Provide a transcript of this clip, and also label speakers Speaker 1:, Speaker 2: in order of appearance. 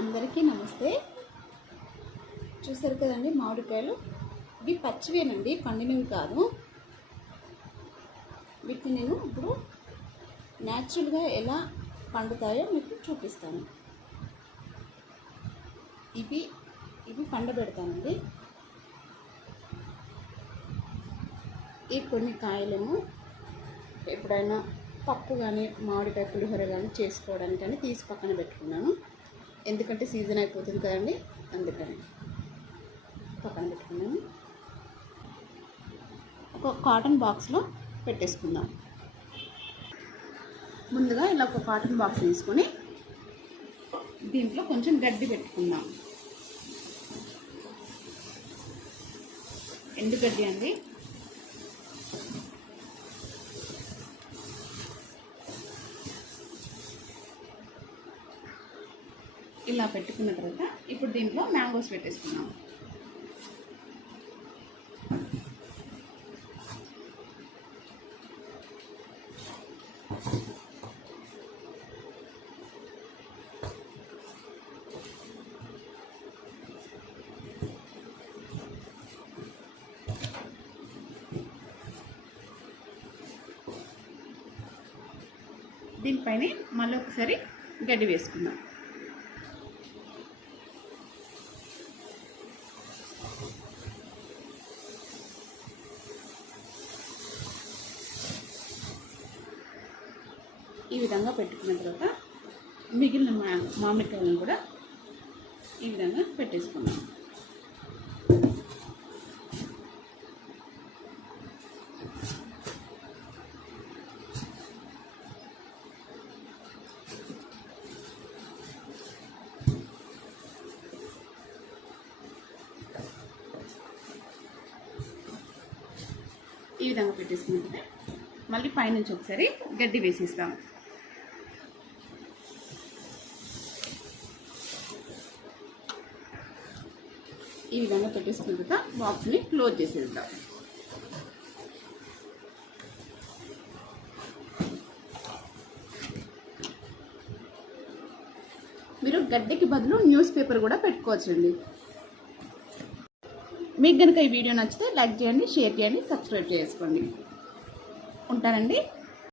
Speaker 1: అందరికీ నమస్తే. చూసారు కదండి మామిడికాయలు? ఇవి పచ్చివేనండి పండినవి కాదు. వీటిని నేను ఇప్పుడు న్యాచురల్గా ఎలా పండుతాయో మీకు చూపిస్తాను. ఇవి ఇవి పండబెడతానండి. ఈ కొన్ని కాయలేమో ఎప్పుడైనా పప్పు కానీ మామిడికాయ పులిహోర కానీ చేసుకోవడానికి కానీ తీసి పక్కన పెట్టుకున్నాను. ఎందుకంటే సీజన్ అయిపోతుంది కదండి అందుకని. పక్కన పెట్టుకున్నాను ఒక కాటన్ బాక్స్లో పెట్టేసుకుందాం. ముందుగా ఇలా ఒక కాటన్ బాక్స్ తీసుకొని దీంట్లో కొంచెం గడ్డి పెట్టుకుందాం. ఎండుగడ్డి అండి. ఇలా పెట్టుకున్న తర్వాత ఇప్పుడు దీంట్లో మ్యాంగోస్ పెట్టేసుకున్నాం దీనిపైన మళ్ళీ ఒకసారి గడ్డి వేసుకుందాం. ఈ విధంగా పెట్టుకున్న తర్వాత మిగిలిన మా మామిడికాయలను కూడా ఈ విధంగా పెట్టేసుకున్నాం ఈ విధంగా పెట్టేసుకుంటే మళ్ళీ పైనుంచి ఒకసారి గడ్డి వేసేస్తాము. ఈ విధంగా పెట్టేసుకున్న తర్వాత బాక్స్ని క్లోజ్ చేసేద్దాం. మీరు గడ్డికి బదులు న్యూస్ పేపర్ కూడా పెట్టుకోవచ్చండి. మీకు కనుక ఈ వీడియో నచ్చితే లైక్ చేయండి షేర్ చేయండి సబ్స్క్రైబ్ చేసుకోండి. ఉంటానండి.